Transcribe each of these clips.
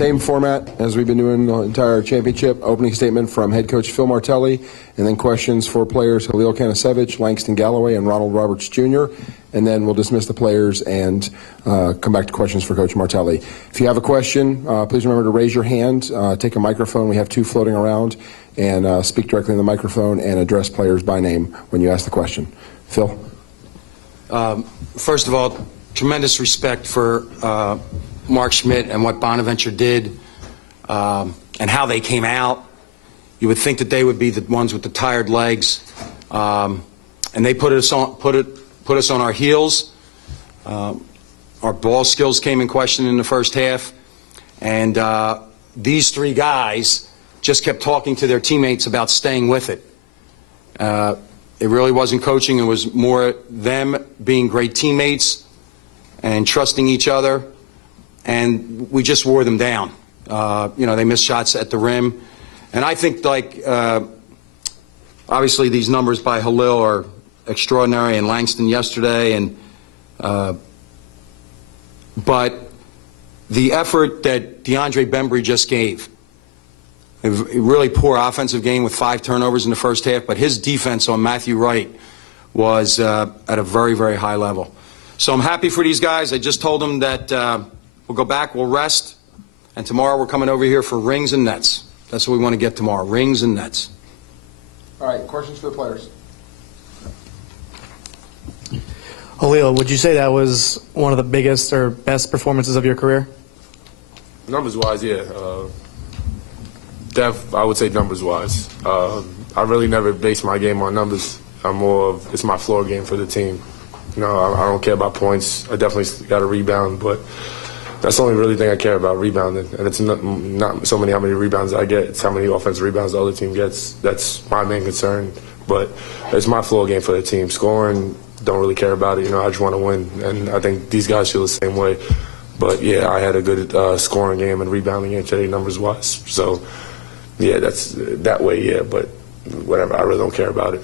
Same format as we've been doing the entire championship. Opening statement from head coach Phil Martelli, and then questions for players Halil Kanasevich, Langston Galloway, and Ronald Roberts Jr., and then we'll dismiss the players and come back to questions for Coach Martelli. If you have a question, please remember to raise your hand, take a microphone. We have two floating around, and speak directly in the microphone and address players by name when you ask the question. Phil? First of all, tremendous respect for Mark Schmidt and what Bonaventure did and how they came out. You would think that they would be the ones with the tired legs, and they put us on our heels. Our ball skills came in question in the first half, and these three guys just kept talking to their teammates about staying with it. It really wasn't coaching. It was more them being great teammates and trusting each other, and we just wore them down. They missed shots at the rim. And I think, obviously these numbers by Halil are extraordinary, and Langston yesterday, and but the effort that DeAndre Bembry just gave, a really poor offensive game with 5 turnovers in the first half, but his defense on Matthew Wright was at a very, very high level. So I'm happy for these guys. I just told them that we'll go back, we'll rest, and tomorrow we're coming over here for rings and nets. That's what we want to get tomorrow, rings and nets. All right, questions for the players? Halil, would you say that was one of the biggest or best performances of your career? Numbers-wise, yeah. I would say numbers-wise. I really never base my game on numbers. It's my floor game for the team. I don't care about points. I definitely got to rebound, but that's the only really thing I care about, rebounding. And it's not so many how many rebounds I get. It's how many offensive rebounds the other team gets. That's my main concern. But it's my floor game for the team. Scoring, don't really care about it. I just want to win. And I think these guys feel the same way. But, yeah, I had a good scoring game and rebounding game today, numbers-wise. So, yeah, that's that way, yeah. But whatever, I really don't care about it.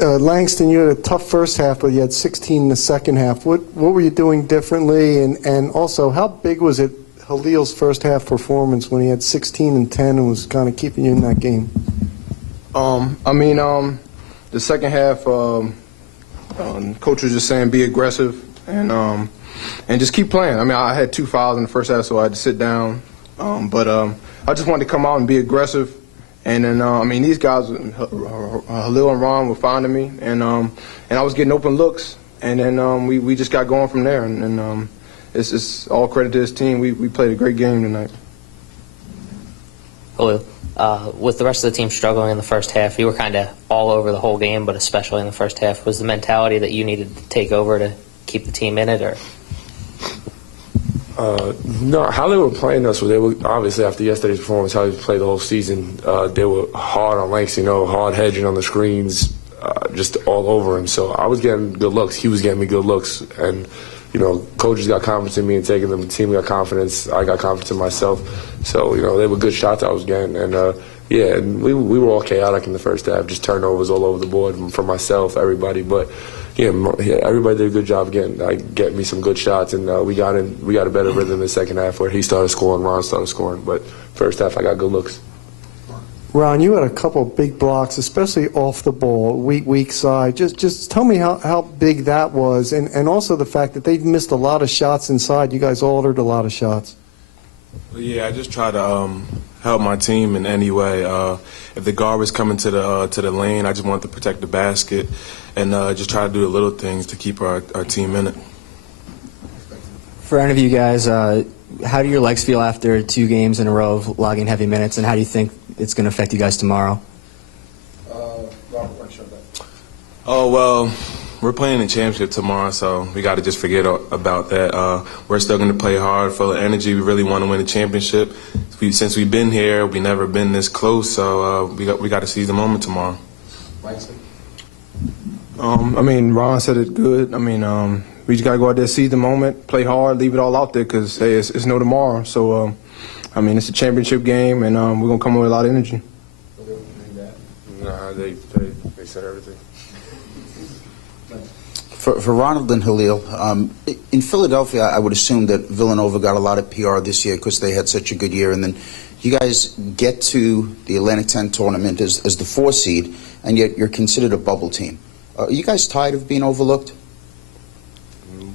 Langston, you had a tough first half, but you had 16 in the second half. What were you doing differently? And also, how big was it, Halil's first half performance, when he had 16 and 10 and was kind of keeping you in that game? The second half, coach was just saying be aggressive and just keep playing. I had 2 fouls in the first half, so I had to sit down. But I just wanted to come out and be aggressive. And then, these guys, Halil and Ron, were finding me, and I was getting open looks, and then we just got going from there. And it's all credit to this team. We played a great game tonight. Halil, with the rest of the team struggling in the first half, you were kind of all over the whole game, but especially in the first half. Was the mentality that you needed to take over to keep the team in it, or? No, how they were playing us, they were obviously after yesterday's performance, how they played the whole season. They were hard on Langston, hard hedging on the screens, just all over him. So I was getting good looks. He was getting me good looks. And, coaches got confidence in me and taking them. The team got confidence. I got confidence in myself. So, they were good shots I was getting. And, and we were all chaotic in the first half, just turnovers all over the board for myself, everybody. But, yeah, everybody did a good job getting me some good shots, and we got a better rhythm in the second half where he started scoring, Ron started scoring. But first half, I got good looks. Ron, you had a couple of big blocks, especially off the ball, weak side. Just tell me how big that was, and also the fact that they missed a lot of shots inside. You guys altered a lot of shots. Yeah, I just try to help my team in any way. If the guard was coming to the lane, I just wanted to protect the basket and just try to do the little things to keep our team in it. For any of you guys, how do your legs feel after 2 games in a row of logging heavy minutes, and how do you think it's going to affect you guys tomorrow? Oh, well, we're playing the championship tomorrow, so we got to just forget about that. We're still going to play hard, full of energy. We really want to win the championship. Since we've been here, we've never been this close, so we got to seize the moment tomorrow. Ron said it good. We just got to go out there, seize the moment, play hard, leave it all out there because, hey, it's no tomorrow. So, it's a championship game, and we're going to come with a lot of energy. Nah, they said everything. For Ronald and Halil, in Philadelphia, I would assume that Villanova got a lot of PR this year because they had such a good year, and then you guys get to the Atlantic 10 tournament as the 4 seed, and yet you're considered a bubble team. Are you guys tired of being overlooked?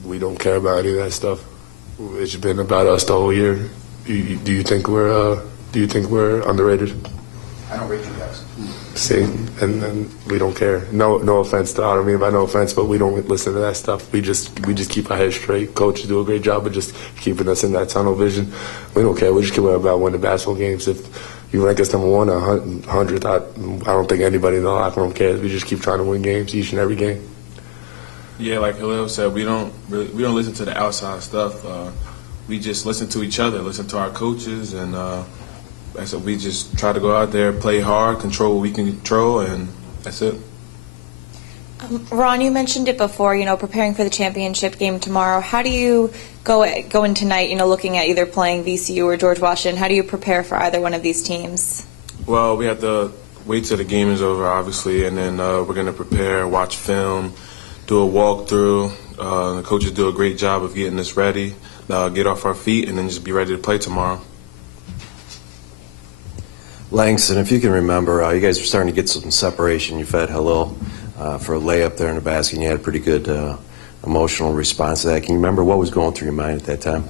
We don't care about any of that stuff. It's been about us the whole year. Do you think we're underrated? I don't rate you guys. See, and then we don't care. No offense to, I don't mean by no offense, but we don't listen to that stuff. We just keep our heads straight. Coaches do a great job of just keeping us in that tunnel vision. We don't care. We just care about winning basketball games. If you rank us number 1 or 100, I don't think anybody in the locker room cares. We just keep trying to win games each and every game. Yeah, like Halil said, we don't listen to the outside stuff. We just listen to each other, listen to our coaches, and so we just try to go out there, play hard, control what we can control, and that's it. Ron, you mentioned it before, preparing for the championship game tomorrow. How do you go in tonight, looking at either playing VCU or George Washington? How do you prepare for either one of these teams? Well, we have to wait till the game is over, obviously, and then we're going to prepare, watch film, do a walkthrough. The coaches do a great job of getting us ready, get off our feet, and then just be ready to play tomorrow. Langston, if you can remember, you guys were starting to get some separation. You fed Halil for a layup there in the basket, and you had a pretty good emotional response to that. Can you remember what was going through your mind at that time?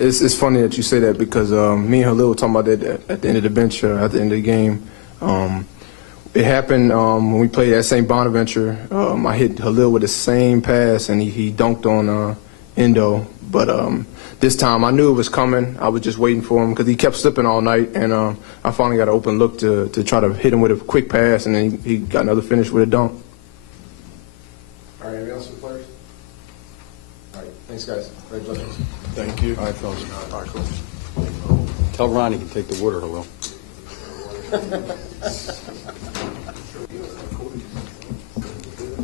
It's funny that you say that because me and Halil were talking about that at the end of the bench, at the end of the game. It happened when we played at St. Bonaventure. I hit Halil with the same pass, and he dunked on Endo. But this time I knew it was coming. I was just waiting for him because he kept slipping all night, and I finally got an open look to try to hit him with a quick pass, and then he got another finish with a dunk. All right, anything else for the players? All right, thanks, guys. Congratulations. Thank you. All right, fellas. All right, cool. Tell Ronnie he can take the water, Halil.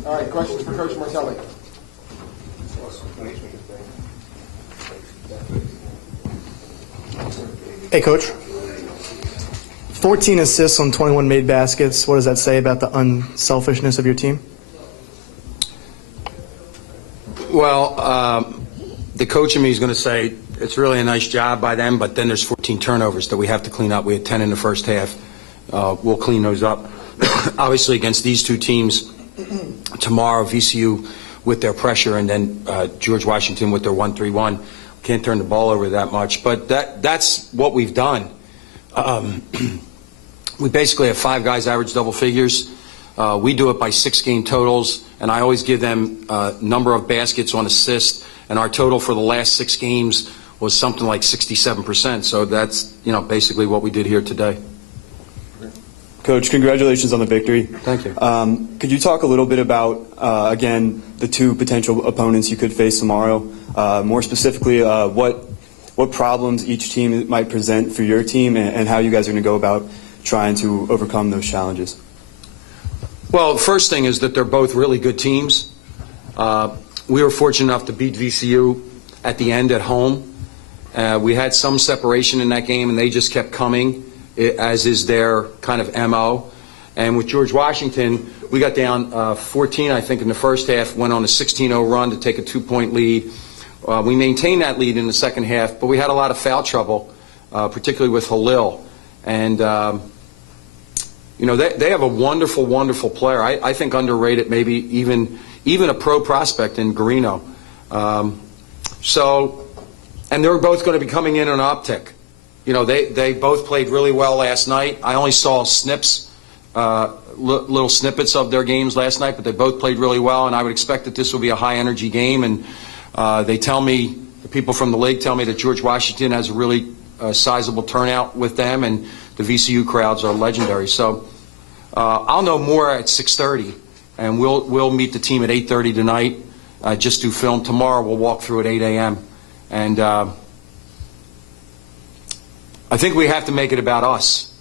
All right, questions for Coach Martelli? Hey, Coach. 14 assists on 21 made baskets. What does that say about the unselfishness of your team? Well, the coach in me is going to say it's really a nice job by them, but then there's 14 turnovers that we have to clean up. We had 10 in the first half. We'll clean those up. Obviously, against these two teams tomorrow, VCU with their pressure, and then George Washington with their 1-3-1. Can't turn the ball over that much, but that's what we've done. We basically have 5 guys average double figures. We do it by 6 game totals, and I always give them number of baskets on assist, and our total for the last 6 games was something like 67%. So that's basically what we did here today. Coach, congratulations on the victory. Thank you. Could you talk a little bit about, again, the 2 potential opponents you could face tomorrow? More specifically, what problems each team might present for your team, and how you guys are going to go about trying to overcome those challenges? Well, the first thing is that they're both really good teams. We were fortunate enough to beat VCU at the end at home. We had some separation in that game, and they just kept coming, as is their kind of MO. And with George Washington, we got down 14, I think, in the first half, went on a 16-0 run to take a 2-point lead. We maintained that lead in the second half, but we had a lot of foul trouble, particularly with Halil. And, they have a wonderful, wonderful player. I think underrated, maybe even a pro prospect in Garino. And they're both going to be coming in on an uptick. They both played really well last night. I only saw snips, little snippets of their games last night, but they both played really well, and I would expect that this will be a high-energy game. And they tell me, the people from the league tell me that George Washington has a really sizable turnout with them, and the VCU crowds are legendary. So I'll know more at 6:30, and we'll meet the team at 8:30 tonight. Just do film. Tomorrow we'll walk through at 8 a.m. And I think we have to make it about us,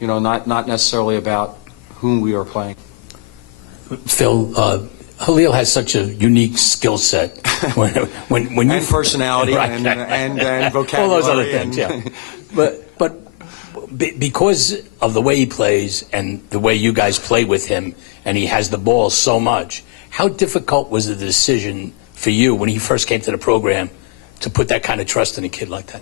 not necessarily about whom we are playing. Phil, Halil has such a unique skill set. When you and personality right. and vocabulary. All those other things, yeah. But because of the way he plays and the way you guys play with him, and he has the ball so much, How difficult was the decision for you when you first came to the program to put that kind of trust in a kid like that?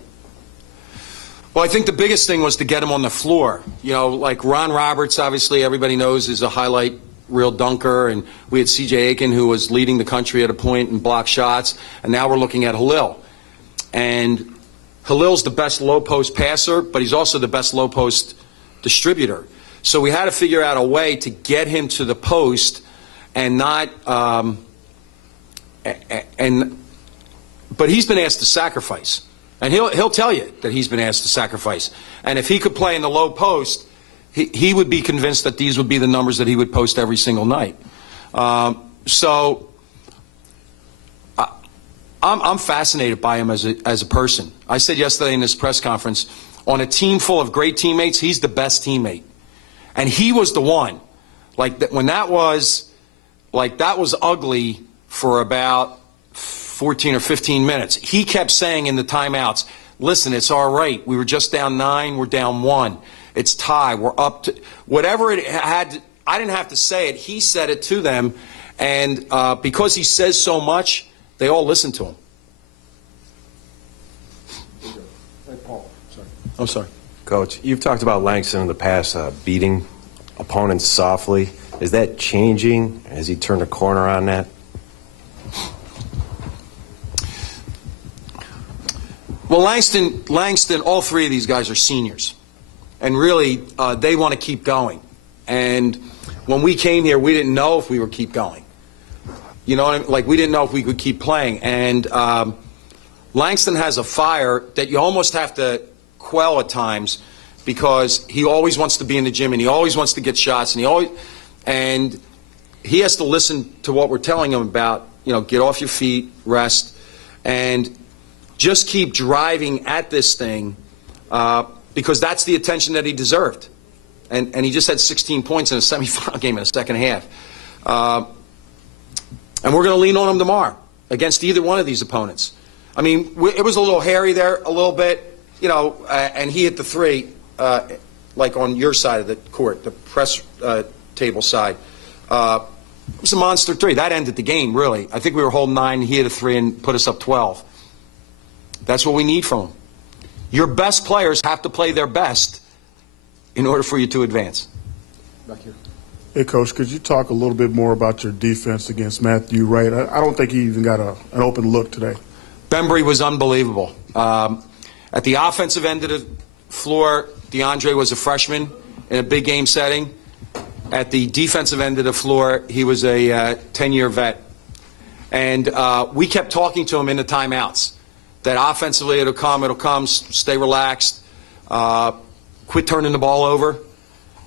Well, I think the biggest thing was to get him on the floor. You know, like Ron Roberts, obviously everybody knows is a highlight real dunker, and we had C.J. Aiken, who was leading the country at a point in block shots, and now we're looking at Halil. And Halil's the best low post passer, but he's also the best low post distributor. So we had to figure out a way to get him to the post and not but he's been asked to sacrifice. And he'll tell you that he's been asked to sacrifice. And if he could play in the low post, he would be convinced that these would be the numbers that he would post every single night. So I'm fascinated by him as a person. I said yesterday in this press conference, on a team full of great teammates, he's the best teammate. And he was the one. Like when that was ugly for about 14 or 15 minutes. He kept saying in the timeouts, listen, it's all right. We were just down 9, we're down 1. It's tie, we're up to whatever it had. I didn't have to say it. He said it to them. And because he says so much, they all listen to him. I'm sorry. Coach, you've talked about Langston in the past beating opponents softly. Is that changing? Has he turned a corner on that? Well, Langston, all three of these guys are seniors. And really, they want to keep going. And when we came here, we didn't know if we would keep going. You know what I mean? Like, we didn't know if we could keep playing. And Langston has a fire that you almost have to quell at times because he always wants to be in the gym and he always wants to get shots and he has to listen to what we're telling him about, you know, get off your feet, rest, and just keep driving at this thing because that's the attention that he deserved. And he just had 16 points in a semifinal game in the second half. And we're going to lean on him tomorrow against either one of these opponents. I mean, it was a little hairy there, a little bit, you know, and he hit the three, like on your side of the court, the press table side. It was a monster three. That ended the game, really. I think we were holding 9, he hit a 3 and put us up 12. That's what we need from him. Your best players have to play their best in order for you to advance. Back here. Hey, Coach, could you talk a little bit more about your defense against Matthew Wright? I don't think he even got an open look today. Bembry was unbelievable. At the offensive end of the floor, DeAndre was a freshman in a big game setting. At the defensive end of the floor, he was a 10-year vet. And we kept talking to him in the timeouts that offensively it'll come, stay relaxed, quit turning the ball over.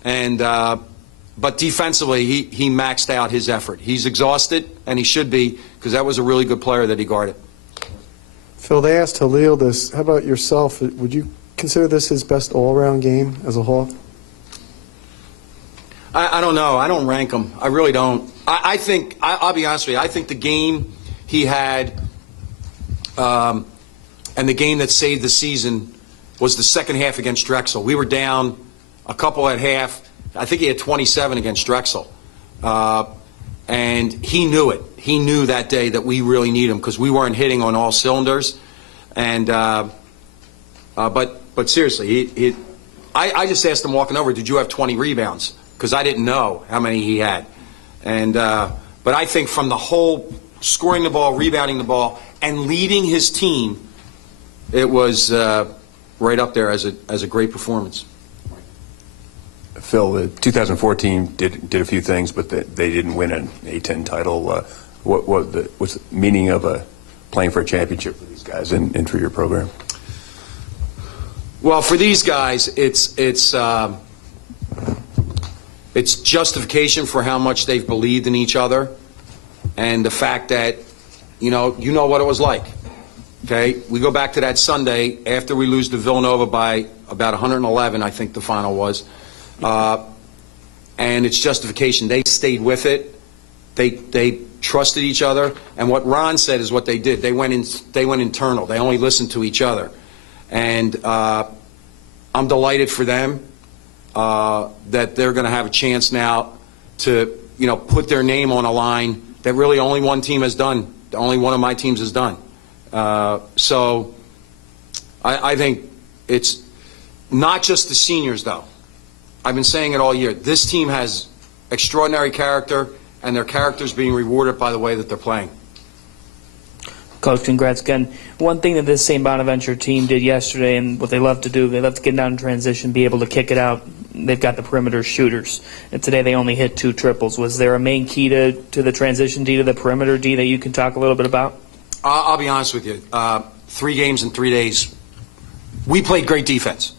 And but defensively, he maxed out his effort. He's exhausted, and he should be, because that was a really good player that he guarded. Phil, they asked Halil this. How about yourself? Would you consider this his best all-around game as a Hawk? I don't know. I don't rank him. I really don't. I think, I'll be honest with you, I think the game he had and the game that saved the season was the second half against Drexel. We were down a couple at half. I think he had 27 against Drexel. And he knew it. He knew that day that we really need him because we weren't hitting on all cylinders. And but seriously, I just asked him walking over, did you have 20 rebounds? Because I didn't know how many he had. And but I think from the whole scoring the ball, rebounding the ball, and leading his team, it was right up there as a great performance. Phil, the 2014 did a few things, but they didn't win an A-10 title. What's the meaning of playing for a championship for these guys and for your program? Well, for these guys, it's justification for how much they've believed in each other, and the fact that you know what it was like. Okay, we go back to that Sunday after we lose to Villanova by about 111, I think the final was. And it's justification. They stayed with it. They trusted each other. And what Ron said is what they did. They went internal. They only listened to each other. And I'm delighted for them that they're going to have a chance now to put their name on a line that really only one team has done, only one of my teams has done. So I think it's not just the seniors, though. I've been saying it all year. This team has extraordinary character, and their character's being rewarded by the way that they're playing. Coach, congrats again. One thing that this same Bonaventure team did yesterday, and what they love to do, they love to get down in transition, be able to kick it out. They've got the perimeter shooters. And today they only hit 2 triples. Was there a main key to the transition D, to the perimeter D, that you can talk a little bit about? I'll be honest with you. 3 games in 3 days. We played great defense.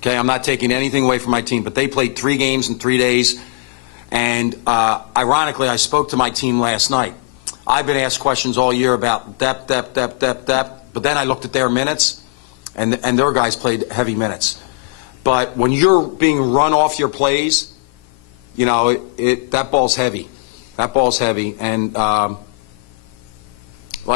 Okay, I'm not taking anything away from my team, but they played 3 games in 3 days. And ironically, I spoke to my team last night. I've been asked questions all year about depth, but then I looked at their minutes, and their guys played heavy minutes. But when you're being run off your plays, you know, that ball's heavy. That ball's heavy. And like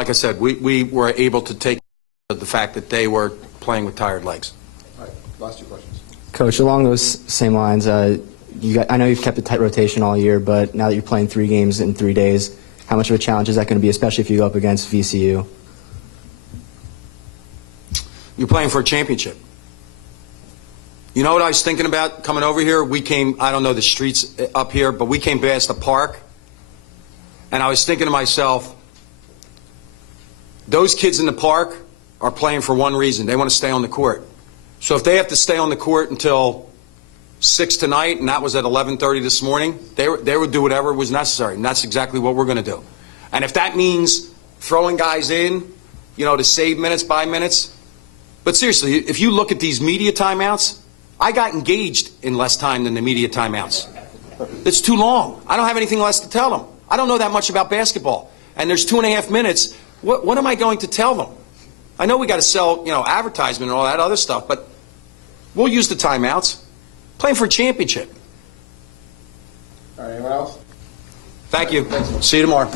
I said, we were able to take the fact that they were playing with tired legs. All right, last 2 questions. Coach, along those same lines, I know you've kept a tight rotation all year, but now that you're playing 3 games in 3 days, how much of a challenge is that going to be, especially if you go up against VCU? You're playing for a championship. You know what I was thinking about coming over here? We came, I don't know the streets up here, but we came past the park, and I was thinking to myself, those kids in the park are playing for one reason. They want to stay on the court. So if they have to stay on the court until 6 tonight, and that was at 11:30 this morning, they would do whatever was necessary, and that's exactly what we're going to do. And if that means throwing guys in, you know, to save minutes, buy minutes. But seriously, if you look at these media timeouts, I got engaged in less time than the media timeouts. It's too long. I don't have anything less to tell them. I don't know that much about basketball. And there's 2.5 minutes. What am I going to tell them? I know we got to sell, you know, advertisement and all that other stuff, but we'll use the timeouts. Playing for a championship. All right, anyone else? Thank you. See you tomorrow.